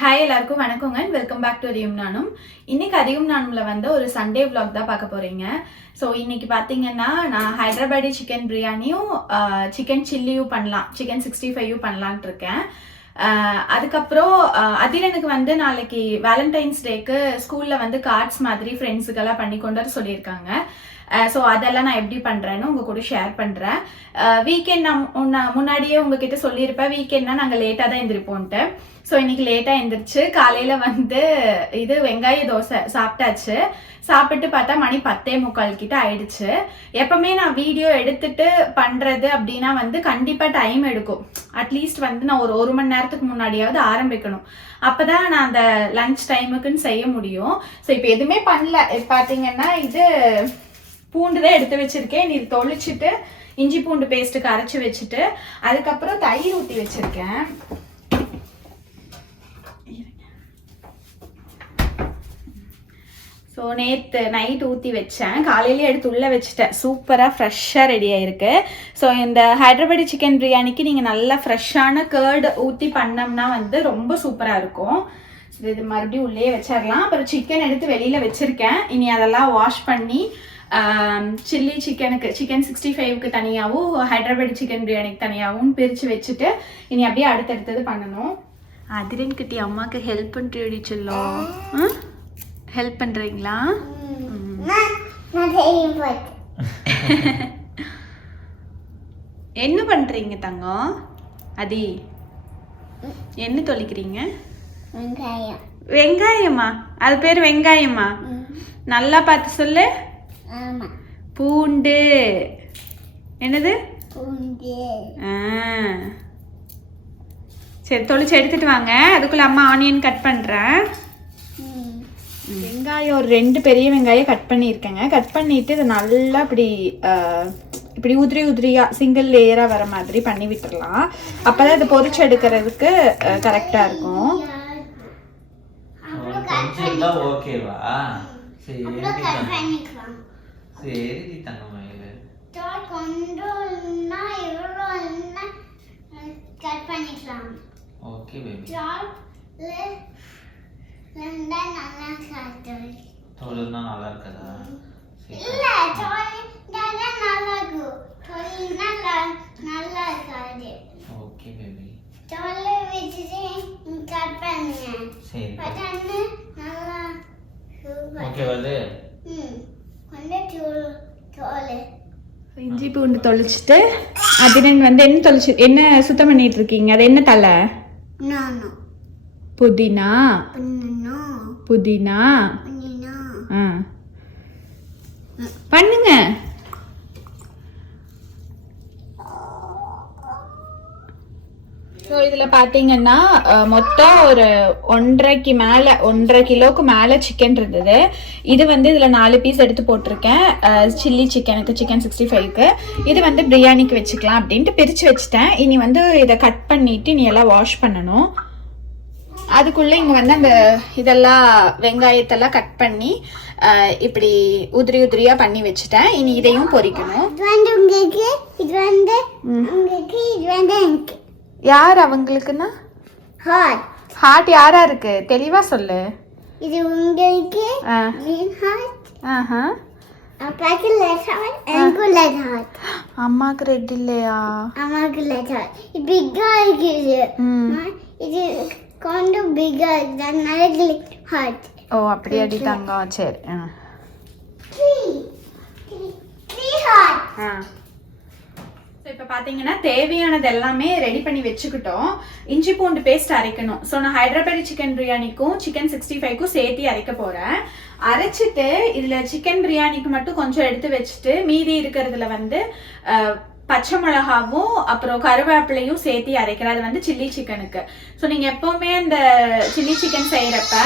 Hi எல்லாருக்கும் வணக்கங்க and welcome back to அதிகம் நானும். இன்னைக்கு அதிகம் நானும்ல வந்து ஒரு சண்டே vlog தான் பார்க்க போறீங்க. ஸோ இன்னைக்கு பார்த்தீங்கன்னா நான் ஹைதராபாடி சிக்கன் பிரியாணியும் சிக்கன் சில்லியும் பண்ணலாம், சிக்கன் 65யும் பண்ணலான்ட்டு இருக்கேன். அதுக்கப்புறம் அதிரனுக்கு வந்து நாளைக்கு வேலண்டைன்ஸ் டேக்கு ஸ்கூலில் வந்து கார்ட்ஸ் மாதிரி ஃப்ரெண்ட்ஸுக்கெல்லாம் பண்ணி கொண்டு வர சொல்லியிருக்காங்க. ஸோ அதெல்லாம் நான் எப்படி பண்ணுறேன்னு உங்கள் கூட ஷேர் பண்ணுறேன். வீக்கெண்ட் நான் முன்னாடியே உங்ககிட்ட சொல்லியிருப்பேன், வீக்கெண்ட்னா நாங்கள் லேட்டாக தான் எழுந்திரிப்போன்ட்டு. ஸோ இன்னைக்கு லேட்டாக எழுந்திரிச்சு காலையில் வந்து இது வெங்காய தோசை சாப்பிட்டாச்சு. சாப்பிட்டு பார்த்தா மணி 10:45 கிட்ட ஆயிடுச்சு. எப்பவுமே நான் வீடியோ எடுத்துட்டு பண்ணுறது அப்படின்னா வந்து கண்டிப்பாக டைம் எடுக்கும். அட்லீஸ்ட் வந்து நான் ஒரு மணி நேரத்துக்கு முன்னாடியாவது ஆரம்பிக்கணும். அப்போதான் நான் அந்த லஞ்ச் டைமுக்குன்னு செய்ய முடியும். ஸோ இப்போ எதுவுமே பண்ணல. பார்த்தீங்கன்னா இது பூண்டு தான் எடுத்து வச்சிருக்கேன். நீ தொளிச்சுட்டு இஞ்சி பூண்டு பேஸ்ட்டுக்கு அரைச்சி வச்சுட்டு அதுக்கப்புறம் தயிர் ஊற்றி வச்சிருக்கேன். ஸோ நேற்று நைட் ஊற்றி வச்சேன், காலையிலேயே எடுத்து உள்ளே வச்சுட்டேன். சூப்பராக ஃப்ரெஷ்ஷாக ரெடி ஆகிருக்கு. ஸோ இந்த ஹைதராபாடி சிக்கன் பிரியாணிக்கு நீங்கள் நல்லா ஃப்ரெஷ்ஷான கர்டு ஊற்றி பண்ணோம்னா வந்து ரொம்ப சூப்பராக இருக்கும். ஸோ இது மறுபடியும் உள்ளே வச்சிடலாம். அப்புறம் சிக்கன் எடுத்து வெளியில் வச்சுருக்கேன். இனி அதெல்லாம் வாஷ் பண்ணி சில்லி சிக்கனுக்கு சிக்கன் 65க்கு தனியாகவும் ஹைதராபாடி சிக்கன் பிரியாணிக்கு தனியாகவும் பிரித்து வச்சுட்டு இனி அப்படியே அடுத்தடுத்தது பண்ணணும். அதிரன் கிட்டி அம்மாவுக்கு ஹெல்ப் பண்ணிட்டு சொல்லும். ஹெல்ப் பண்ணுறீங்களா? என்ன பண்ணுறீங்க தங்கம்? அதி என்ன தொளிக்கிறீங்க? வெங்காயம். வெங்காயமா? அது பேர் வெங்காயமா? நல்லா பார்த்து சொல்லு. பூண்டு. என்னது? பூண்டு. சரி, தொளிச்சு எடுத்துட்டு வாங்க. அதுக்குள்ள அம்மா ஆனியன் கட் பண்ணுறேன். வெங்காயம் ஒரு 2 பெரிய வெங்காயம் கட் பண்ணியிருக்கேங்க. கட் பண்ணிட்டு இதை நல்லா இப்படி உதிரியா சிங்கிள் லேயராக வர மாதிரி பண்ணி விட்டுடலாம். அப்போதான் இதை பொரிச்சு எடுக்கிறதுக்கு கரெக்டாக இருக்கும். ஓகேவா? சரி சரி தங்கமயில கட் பண்ணிக்கலாம். Okay baby. தோலுன்னா நல்லா இருக்கதா? இல்ல தோலுன்னா நல்லா இருக்கும். தோலுன்னா நல்லா இருக்காது. Okay baby. தோலை வச்சுட்டு கட் பண்ணுங்க. சரி. பட்டாணி நல்லா ஓகே வந்து வந்து தோலை இஞ்சி பூண்டு தொளிச்சுட்டு அதிரன் வந்து என்ன சுத்தம் பண்ணிட்டு இருக்கீங்க? அது என்ன தலை? புதினா. புதினா பண்ணுங்க. ஸோ இதில் பார்த்தீங்கன்னா மொத்தம் ஒரு 1.5 கிலோவுக்கு மேலே சிக்கன் இருந்தது. இது வந்து இதில் 4 பீஸ் எடுத்து போட்டிருக்கேன். சில்லி சிக்கனுக்கு, சிக்கன் 65க்கு. இது வந்து பிரியாணிக்கு வச்சுக்கலாம் அப்படின்ட்டு பிரித்து வச்சுட்டேன். இனி வந்து இதை கட் பண்ணிவிட்டு இனி எல்லாம் வாஷ் பண்ணணும். அதுக்குள்ளே இங்கே வந்து அந்த இதெல்லாம் வெங்காயத்தெல்லாம் கட் பண்ணி இப்படி உதிரியாக பண்ணி வச்சுட்டேன். இனி இதையும் பொரிக்கணும். யார் அவங்களுக்குன்னா? ஹார்ட் யாரா இருக்கு? தெளிவா சொல்லு. இது உங்களுக்கு green heart. அப்பாக்கு red heart, எனக்கு red heart. அம்மாக்கு ரெட் இல்லையா? அம்மாக்கு red heart. இது பிக்கா இருக்குது. இது கொஞ்சம் பிக்கா இதனால red heart. ஓ அப்படி அடிட்டாங்க. சரி. 3 heart. இப்போ பார்த்தீங்கன்னா தேவையானது எல்லாமே ரெடி பண்ணி வச்சுக்கிட்டோம். இஞ்சி பூண்டு பேஸ்ட் அரைக்கணும். ஸோ நான் ஹைதராபாடி சிக்கன் பிரியாணிக்கும் சிக்கன் 65க்கும் சேர்த்து அரைக்க போகிறேன். அரைச்சிட்டு இதில் சிக்கன் பிரியாணிக்கு மட்டும் கொஞ்சம் எடுத்து வச்சுட்டு மீதி இருக்கிறதுல வந்து பச்சை மிளகாவும் அப்புறம் கருவேப்பிலையும் சேர்த்து அரைக்கிறேன். அது வந்து சில்லி சிக்கனுக்கு. ஸோ நீங்கள் எப்போவுமே அந்த சில்லி சிக்கன் செய்கிறப்ப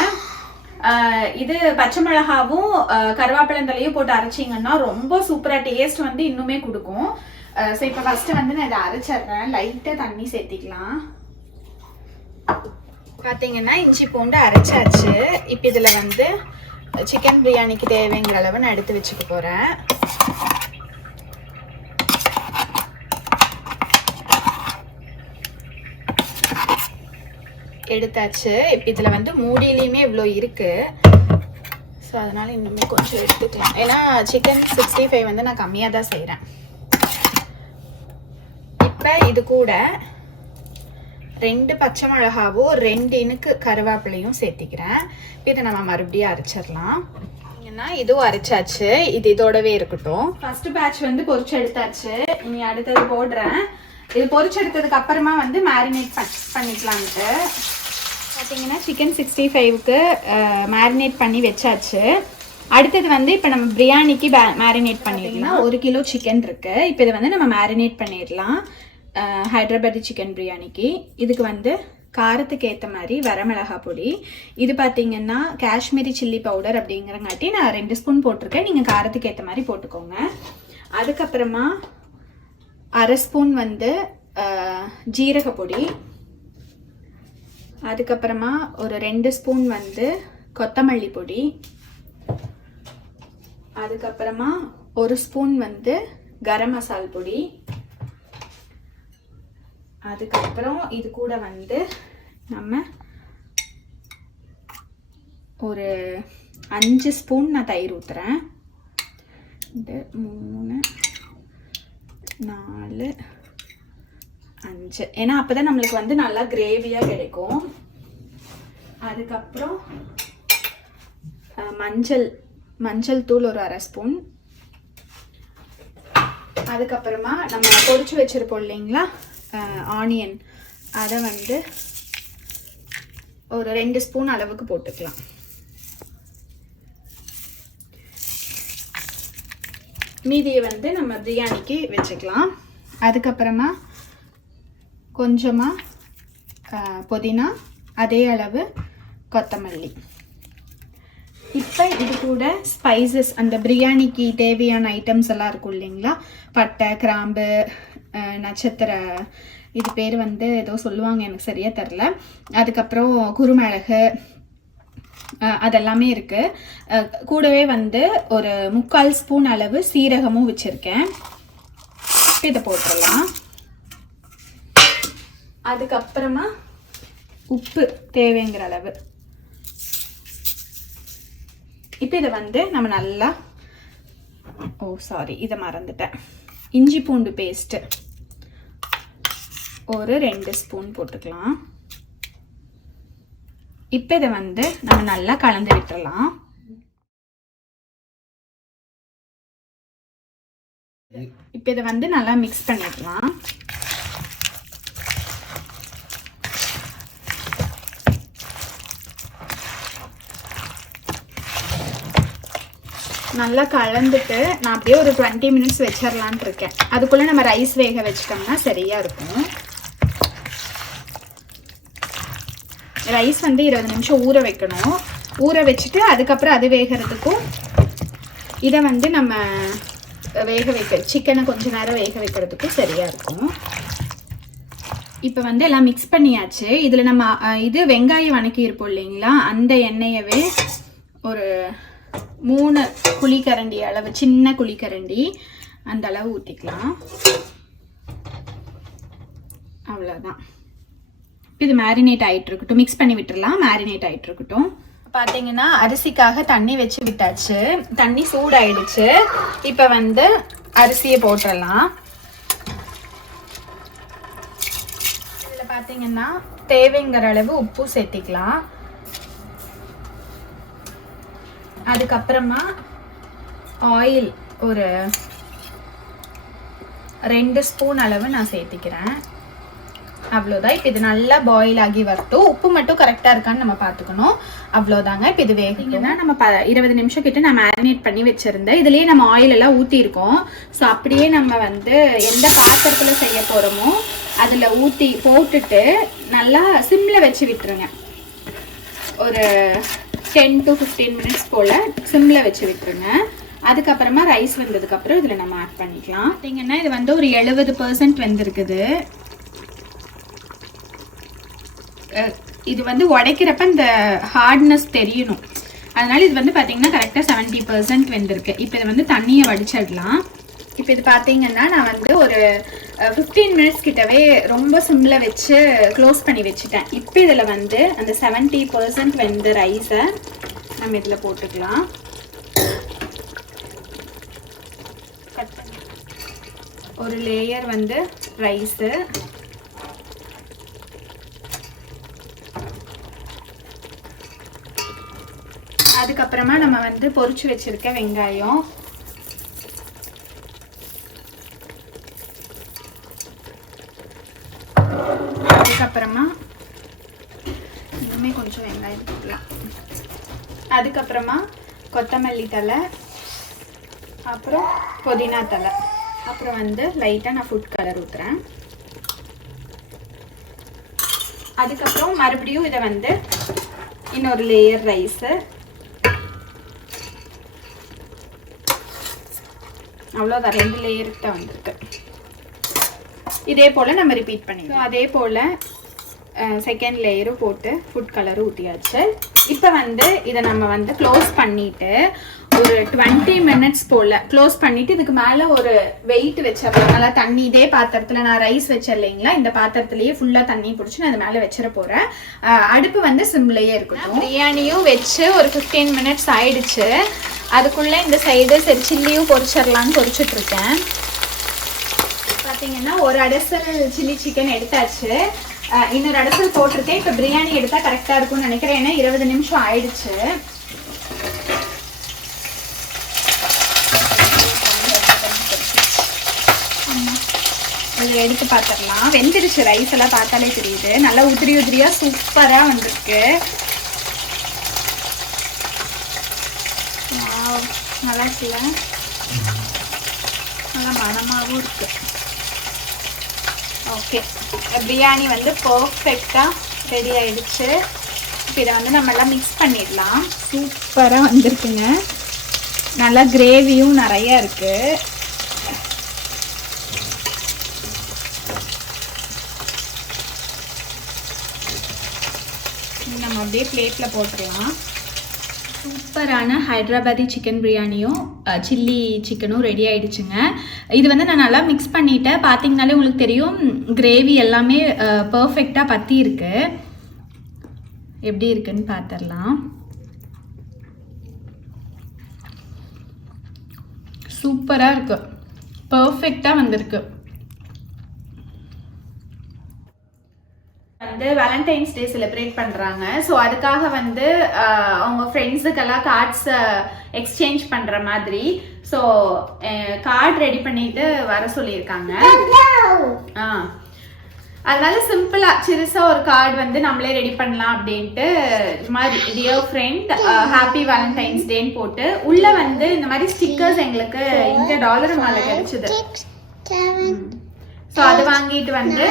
இது பச்சை மிளகாவும் கருவேப்பிலந்தலையும் போட்டு அரைச்சிங்கன்னா ரொம்ப சூப்பராக டேஸ்ட் வந்து இன்னுமே கொடுக்கும். ஸோ இப்போ ஃபஸ்ட்டு வந்து நான் இதை அரைச்சிட்றேன். லைட்டாக தண்ணி சேர்த்திக்கலாம். பார்த்தீங்கன்னா இஞ்சி பூண்டு அரைச்சாச்சு. இப்போ இதில் வந்து சிக்கன் பிரியாணிக்கு தேவைங்கிற அளவு நான் எடுத்து வச்சுக்க போகிறேன். எடுத்தாச்சு. இப்போ இதில் வந்து மூடியிலையுமே இவ்வளோ இருக்குது. ஸோ அதனால் இன்னுமே கொஞ்சம் எடுத்துக்கலாம். ஏன்னா சிக்கன் 65 வந்து நான் கம்மியாக தான் செய்கிறேன். இப்போ இது கூட 2 பச்சை மிளகாவும் 2 இனுக்கு கருவேப்பிலையும் சேர்த்திக்கிறேன். இதை நம்ம மறுபடியும் அரைச்சிடலாம். ஏன்னா இதுவும் அரைச்சாச்சு. இது இதோடவே இருக்கட்டும். ஃபர்ஸ்ட் பேட்ச் வந்து பொரிச்சு எடுத்தாச்சு. இனி அடுத்தது போடுறேன். இது பொரிச்சு எடுத்ததுக்கு அப்புறமா வந்து மேரினேட் பண்ணிக்கலான்ட்டு. பார்த்தீங்கன்னா சிக்கன் 65க்கு மேரினேட் பண்ணி வச்சாச்சு. அடுத்தது வந்து இப்போ நம்ம பிரியாணிக்கு மேரினேட் பண்ணிடலாம். 1 கிலோ சிக்கன் இருக்குது. இப்போ இதை வந்து நம்ம மேரினேட் பண்ணிடலாம் ஹைதராபாடி சிக்கன் பிரியாணிக்கு. இதுக்கு வந்து காரத்துக்கு ஏற்ற மாதிரி வரமிளகா பொடி. இது பார்த்தீங்கன்னா காஷ்மீரி சில்லி பவுடர் அப்படிங்கிறங்காட்டி நான் 2 ஸ்பூன் போட்டிருக்கேன். நீங்கள் காரத்துக்கு ஏற்ற மாதிரி போட்டுக்கோங்க. அதுக்கப்புறமா 1/2 ஸ்பூன் வந்து ஜீரக பொடி. அதுக்கப்புறமா ஒரு 2 ஸ்பூன் வந்து கொத்தமல்லி பொடி. அதுக்கப்புறமா 1 ஸ்பூன் வந்து கரம் மசால் பொடி. அதுக்கப்புறம் இது கூட வந்து நம்ம ஒரு 5 ஸ்பூன் நான் தயிர் ஊற்றுறேன். 2 3 4 5. ஏன்னா அப்போ தான் நம்மளுக்கு வந்து நல்லா கிரேவியாக கிடைக்கும். அதுக்கப்புறம் மஞ்சள் தூள் ஒரு 1/2 ஸ்பூன். அதுக்கப்புறமா நம்ம பொரிச்சு வச்சுருப்போம் இல்லைங்களா ஆனியன், அதை வந்து ஒரு 2 ஸ்பூன் அளவுக்கு போட்டுக்கலாம். மீதியை வந்து நம்ம பிரியாணிக்கு வச்சுக்கலாம். அதுக்கப்புறமா கொஞ்சமாக புதினா, அதே அளவு கொத்தமல்லி. இப்போ இது கூட ஸ்பைசஸ், அந்த பிரியாணிக்கு தேவையான ஐட்டம்ஸ் எல்லாம் இருக்கும் இல்லைங்களா, பட்டை, கிராம்பு, நட்சத்திர, இது பேர் வந்து ஏதோ சொல்லுவாங்க, எனக்கு சரியாக தெரில. அதுக்கப்புறம் குருமிளகு, அதெல்லாமே இருக்குது. கூடவே வந்து ஒரு 3/4 ஸ்பூன் அளவு சீரகமும் வச்சுருக்கேன். இதை போட்டுடலாம். அதுக்கப்புறமா உப்பு தேவைங்கிற அளவு. இப்போ இதை வந்து நம்ம நல்லா, இதை மறந்துட்டேன், இஞ்சி பூண்டு பேஸ்ட்டு ஒரு 2 ஸ்பூன் போட்டுக்கலாம். இப்போ இதை வந்து நம்ம நல்லா கலந்து விட்டுறலாம். இப்போ இதை வந்து நல்லா மிக்ஸ் பண்ணிடலாம். நல்லா கலந்துட்டு நான் அப்படியே ஒரு 20 மினிட்ஸ் வச்சிடலான்ட்டு இருக்கேன். அதுக்குள்ளே நம்ம ரைஸ் வேக வச்சிட்டோம்னா சரியாக இருக்கும். ரைஸ் வந்து 20 நிமிஷம் ஊற வைக்கணும். ஊற வச்சுட்டு அதுக்கப்புறம் அது வேகிறதுக்கும் இதை வந்து நம்ம வேக வைக்க, சிக்கனை கொஞ்சம் நேரம் வேக வைக்கிறதுக்கும் சரியாக இருக்கும். இப்போ வந்து எல்லாம் மிக்ஸ் பண்ணியாச்சு. இதில் நம்ம இது வெங்காயம் வணக்கி இருப்போம் இல்லைங்களா, அந்த எண்ணெயவே ஒரு 3 குழிக்கரண்டி அளவு, சின்ன குழிக்கரண்டி அந்த அளவு ஊற்றிக்கலாம். அவ்வளோதான். இது மேரினேட் ஆகிட்டு இருக்கட்டும். மிக்ஸ் பண்ணி விட்டுடலாம். மேரினேட் ஆகிட்டு இருக்கட்டும். பார்த்தீங்கன்னா அரிசிக்காக தண்ணி வச்சு விட்டாச்சு. தண்ணி சூடாயிடுச்சு. இப்போ வந்து அரிசியை போட்டுடலாம். இதில் பார்த்தீங்கன்னா தேவைங்கிற அளவு உப்பு சேர்த்திக்கலாம். அதுக்கப்புறமா ஆயில் ஒரு 2 ஸ்பூன் அளவு நான் சேர்த்திக்கிறேன். அவ்வளோதான். இப்போ இது நல்லா பாயில் ஆகி வரட்டும். உப்பு மட்டும் கரெக்டாக இருக்கான்னு நம்ம பார்த்துக்கணும். அவ்வளோதாங்க. இப்போ இது வேகணும்னா நம்ம 20 நிமிஷம் கிட்ட நான் மேரினேட் பண்ணி வச்சுருந்தேன். இதுலேயே நம்ம ஆயில் எல்லாம் ஊற்றிருக்கோம். ஸோ அப்படியே நம்ம வந்து எந்த பாத்திரத்தில் செய்ய போகிறோமோ அதில் ஊற்றி போட்டுட்டு நல்லா சிம்மில் வச்சு விட்டுருங்க. ஒரு 10 to 15 மினிட்ஸ் போல் சிம்மில் வச்சு விட்டுருங்க. அதுக்கப்புறமா ரைஸ் வெந்ததுக்கப்புறம் இதில் நம்ம ஆட் பண்ணிக்கலாம். பார்த்தீங்கன்னா இது வந்து ஒரு 70% வெந்திருக்குது. இது வந்து உடைக்கிறப்ப இந்த ஹார்ட்னஸ் தெரியணும். அதனால இது வந்து பார்த்தீங்கன்னா கரெக்டாக 70% வெந்திருக்கு. இப்போ இதை வந்து தண்ணியை வடிச்சிடலாம். இப்போ இது பார்த்தீங்கன்னா நான் வந்து ஒரு 15 மினிட்ஸ் கிட்டவே ரொம்ப சிம்மில் வச்சு க்ளோஸ் பண்ணி வச்சுட்டேன். இப்போ இதில் வந்து அந்த 70% வெந்த ரைஸை நம்ம இதில் போட்டுக்கலாம். ஒரு லேயர் வந்து ரைஸு, அதுக்கப்புறமா நம்ம வந்து பொரிச்சு வச்சிருக்க வெங்காயம், அதுக்கப்புறமா இன்னுமே கொஞ்சம் வெங்காயம் போடலாம், அதுக்கப்புறமா கொத்தமல்லி தழை, அப்புறம் புதினா தழை, அப்புறம் வந்து லைட்டாக நான் ஃபுட் கலர் ஊற்றுறேன். அதுக்கப்புறம் மறுபடியும் இதை வந்து இன்னொரு லேயர் ரைஸு, அவ்வளோதான் 2 லேயர்கிட்ட வந்திருக்கு. இதே போல் நம்ம ரிப்பீட் பண்ணிக்கலாம். அதே போல் செகண்ட் லேயரும் போட்டு ஃபுட் கலரும் ஊற்றியாச்சு. இப்போ வந்து இதை நம்ம வந்து க்ளோஸ் பண்ணிவிட்டு ஒரு 20 மினிட்ஸ் போல் க்ளோஸ் பண்ணிவிட்டு இதுக்கு மேலே ஒரு வெயிட் வச்சிடலாம். நல்லா தண்ணி, இதே பாத்திரத்தில் நான் ரைஸ் வச்சிடலைங்களா, இந்த பாத்திரத்துலேயே ஃபுல்லாக தண்ணி பிடிச்சி நான் அது மேலே வச்சிட போகிறேன். அடுப்பு வந்து சிம்லேயே இருக்கட்டும். பிரியாணியும் வச்சு ஒரு 15 மினிட்ஸ் ஆயிடுச்சு. அதுக்குள்ளே இந்த சைடு சரி சில்லியும் பொரிச்சிடலான்னு பொரிச்சிட்ருக்கேன். பார்த்தீங்கன்னா ஒரு அடசல் சில்லி சிக்கன் எடுத்தாச்சு, இன்னொரு அடசல் போட்டிருக்கேன். இப்போ பிரியாணி எடுத்தால் கரெக்டாக இருக்கும்னு நினைக்கிறேன், ஏன்னா 20 நிமிஷம் ஆயிடுச்சு. அதை எடுத்து பார்த்துடலாம். வெந்துருச்சு, ரைஸ் எல்லாம் பார்த்தாலே தெரியுது. நல்லா உதிரி உதிரியாக சூப்பராக வந்திருக்கு. நல்லா இருக்குல்ல, நல்லா மணமாகவும் இருக்கு. ஓகே, பிரியாணி வந்து பர்ஃபெக்டாக ரெடி ஆயிடுச்சு. இப்போ இதை வந்து நம்ம எல்லாம் மிக்ஸ் பண்ணிடலாம். சூப்பராக வந்திருக்குங்க, நல்லா கிரேவியும் நிறையா இருக்குது. நம்ம அப்படியே பிளேட்டில் போட்டுடலாம். சூப்பரான ஹைதராபாதி சிக்கன் பிரியாணியும் சில்லி சிக்கனும் ரெடி ஆகிடுச்சுங்க. இது வந்து நான் நல்லா மிக்ஸ் பண்ணிட்டேன். பார்த்தீங்கனாலே உங்களுக்கு தெரியும், கிரேவி எல்லாமே பர்ஃபெக்டாக பற்றி இருக்கு. எப்படி இருக்குன்னு பார்த்துடலாம். சூப்பராக இருக்கு, பர்ஃபெக்டாக வந்திருக்கு. வந்து வேலண்டைன்ஸ் டே செலிப்ரேட் பண்ணுறாங்க. ஸோ அதுக்காக வந்து அவங்க ஃப்ரெண்ட்ஸுக்கெல்லாம் கார்ட்ஸ் எக்ஸ்சேஞ்ச் பண்ணுற மாதிரி ஸோ கார்டு ரெடி பண்ணிட்டு வர சொல்லியிருக்காங்க. அதனால சிம்பிளாக சிறுசாக ஒரு கார்டு வந்து நம்மளே ரெடி பண்ணலாம் அப்படின்ட்டு மாதிரி டியர் ஃப்ரெண்ட் ஹாப்பி வேலண்டைன்ஸ் டேன்னு போட்டு உள்ளே வந்து இந்த மாதிரி ஸ்டிக்கர்ஸ் எங்களுக்கு இந்த $1 மேலே கிடைச்சிது. ஸோ அது வாங்கிட்டு வந்து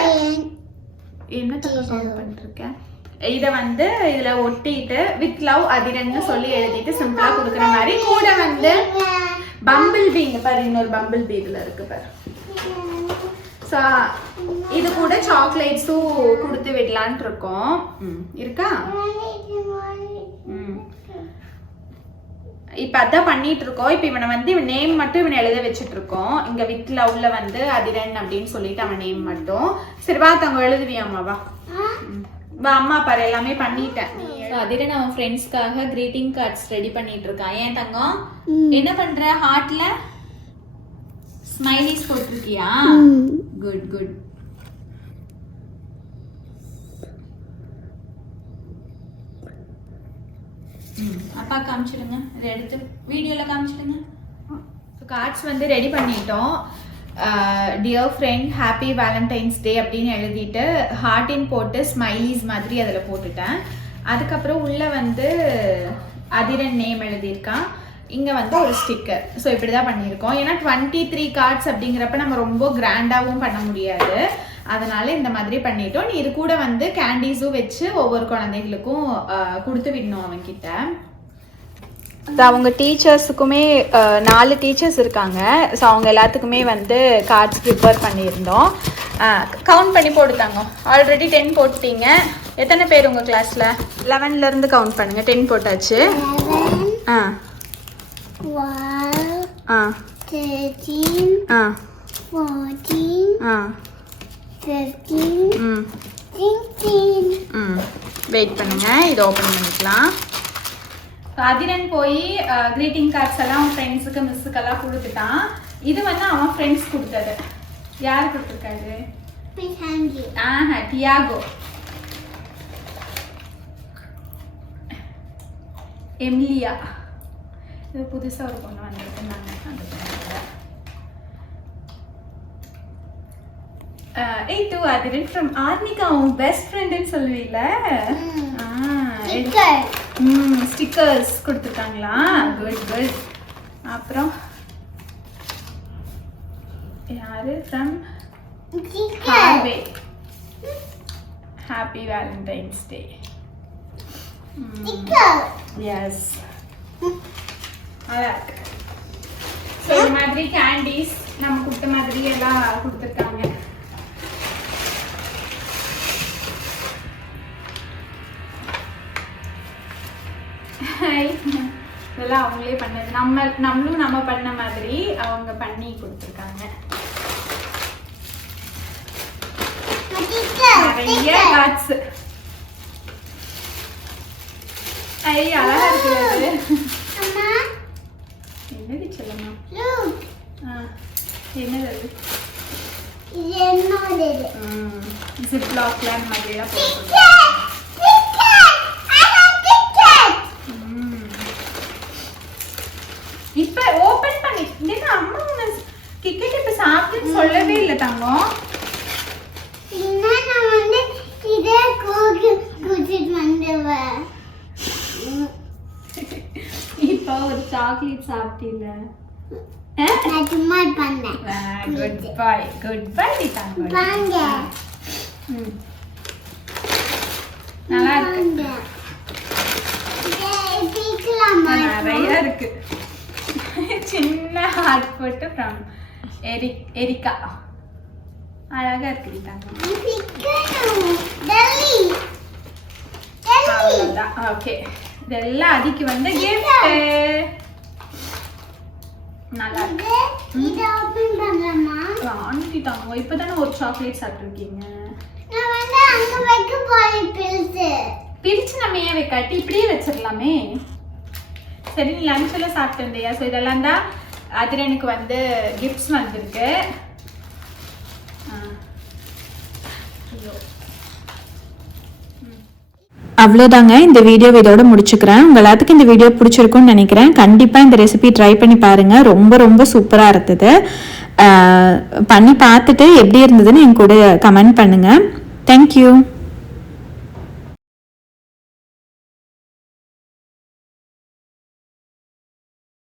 என்ன கவுண்ட் பண்ணிருக்கேன், இதை வந்து இதில் ஒட்டிட்டு வித் லவ் அதிரன்னு சொல்லி எழுதிட்டு சிம்பிளாக கொடுக்குற மாதிரி. கூட வந்து பம்பிள் பீ, இங்கே பாரு இன்னொரு பம்பிள் பீ இதில் இருக்கு பாரு. ஸோ இது கூட சாக்லேட்ஸும் கொடுத்து விடலான்ட்டு இருக்கோம். இருக்கா? இப்போ அதான் பண்ணிட்டு இருக்கோம். இப்போ இவனை வந்து இவன் நேம் மட்டும் இவனை எழுத வச்சுட்டு இருக்கோம். இங்க வித் லவ்ல வந்து அதிரன் அப்படின்னு சொல்லிட்டு அவன் நேம் மட்டும். சரி வா தங்க எழுதுவியாம்மா, வா வா அம்மா பாரு எல்லாமே பண்ணிட்டேன். அதிரன் அவன் ஃப்ரெண்ட்ஸ்க்காக கிரீட்டிங் கார்ட்ஸ் ரெடி பண்ணிட்டு இருக்கான். ஏன் தங்கம் என்ன பண்ற? ஹார்ட்ல ஸ்மைலிஸ் போட்டிருக்கியா? Good good. அப்பா காமிச்சிடுங்க, இதை எடுத்து வீடியோவில் காமிச்சிடுங்க. கார்ட்ஸ் வந்து ரெடி பண்ணிட்டோம். டியர் ஃப்ரெண்ட் ஹாப்பி வேலண்டைன்ஸ் டே அப்படின்னு எழுதிட்டு ஹார்ட்டின் போட்டு ஸ்மைலிஸ் மாதிரி அதில் போட்டுட்டேன். அதுக்கப்புறம் உள்ளே வந்து அதிரன் நேம் எழுதியிருக்கான். இங்கே வந்து ஒரு ஸ்டிக்கர். ஸோ இப்படி தான் பண்ணியிருக்கோம். ஏன்னா 23 கார்ட்ஸ் அப்படிங்கிறப்ப நம்ம ரொம்ப கிராண்டாகவும் பண்ண முடியாது. அதனால இந்த மாதிரி பண்ணிட்டோம். நீ இது கூட வந்து கேண்டீஸும் வச்சு ஒவ்வொரு குழந்தைகளுக்கும் கொடுத்து விடணும் அவன்கிட்ட. அவங்க டீச்சர்ஸுக்குமே 4 டீச்சர்ஸ் இருக்காங்க. ஸோ அவங்க எல்லாத்துக்குமே வந்து கார்ட்ஸ் ப்ரிப்பேர் பண்ணியிருந்தோம். கவுண்ட் பண்ணி போட்டுட்டாங்க. ஆல்ரெடி 10 போட்டுட்டீங்க. எத்தனை பேர் உங்கள் கிளாஸில்? 11லேருந்து கவுண்ட் பண்ணுங்கள். 10 போட்டாச்சு. 12 13 14 14 ஆ 15 ம் 16 வெயிட் பண்ணுங்க, இது ஓப்பன் பண்ணிக்கலாம். அதிரன் போய் க்ரீட்டிங் கார்ட்ஸ் எல்லாம் ஃப்ரெண்ட்ஸுக்கு மிஸ்ஸுக்கெல்லாம் கொடுத்துட்டான். இது வந்து அவன் ஃப்ரெண்ட்ஸ் கொடுத்தது. யார் கொடுத்துருக்காரு? Diego, Emilia. இது புதுசாக ஒரு பொண்ணு வந்துருக்குன்னாங்க. அந்த டு அதிரன் ஃப்ரம் ஆர்னிகா, உன் பெஸ்ட் ஃப்ரெண்டுன்னு சொல்லுவீல. ஸ்டிக்கர்ஸ் கொடுத்துருக்காங்களா? Good good. அப்புறம் யாரு? ஃப்ரம் ஹாவே, ஹாப்பி வேலண்டைன்ஸ் டே. எஸ், அதான். ஸோ இந்த மாதிரி கேண்டீஸ் நம்ம கொடுத்த மாதிரி எல்லாம் கொடுத்துருக்காங்க. இதெல்லாம் அவங்களே பண்ணது. நம்மளும் நம்ம பண்ண மாதிரி அவங்க பண்ணி கொடுத்துருக்காங்க. நிறைய கார்ட்ஸ். அழகா இருக்குது. என்னது சொல்லமா? என்னது? ஜிப்லாக்ல அந்த மாதிரி எல்லாம் போட்டு இப்ப ஓபன் பண்ணி அம்மா டிக்கெட் இப்ப சாப்பிட்டுன்னு சொல்லவே இல்லை தங்கம். இப்போ ஒரு சாக்லேட் சாப்பிட்டீல? குட் பாய், குட் பாய் தங்கம். நல்லா இருக்கு, நிறைய இருக்கு. சின்ன ஹார்ட் போட்டு ஃப்ரம் எரிக்கா. அழகா இருக்கு தங்கம். ஓகே, இதெல்லாம் அதுக்கு வந்து கிஃப்ட். நல்லா இருக்கு. ஆண்டி தாங்க இப்பதானே ஒரு சாக்லேட் சாப்பிட்டுருக்கீங்க. பிரிச்சு நம்ம ஏன் வைக்காட்டி இப்படியே வச்சிடலாமே. சரி, நீ லஞ்ச் எல்லாம் சாப்பிட்டு இருந்தியா? ஸோ இதெல்லாம் தான் அதிரனுக்கு வந்து கிஃப்ட்ஸ் வந்திருக்கு. அவ்வளோதாங்க, இந்த வீடியோ இதோட முடிச்சுக்கிறேன். உங்கள் எல்லாத்துக்கும் இந்த வீடியோ பிடிச்சிருக்குன்னு நினைக்கிறேன். கண்டிப்பாக இந்த ரெசிபி ட்ரை பண்ணி பாருங்கள். ரொம்ப ரொம்ப சூப்பராக இருந்தது. பண்ணி பார்த்துட்டு எப்படி இருந்ததுன்னு என் கூட கமெண்ட் பண்ணுங்கள். தேங்க்யூ.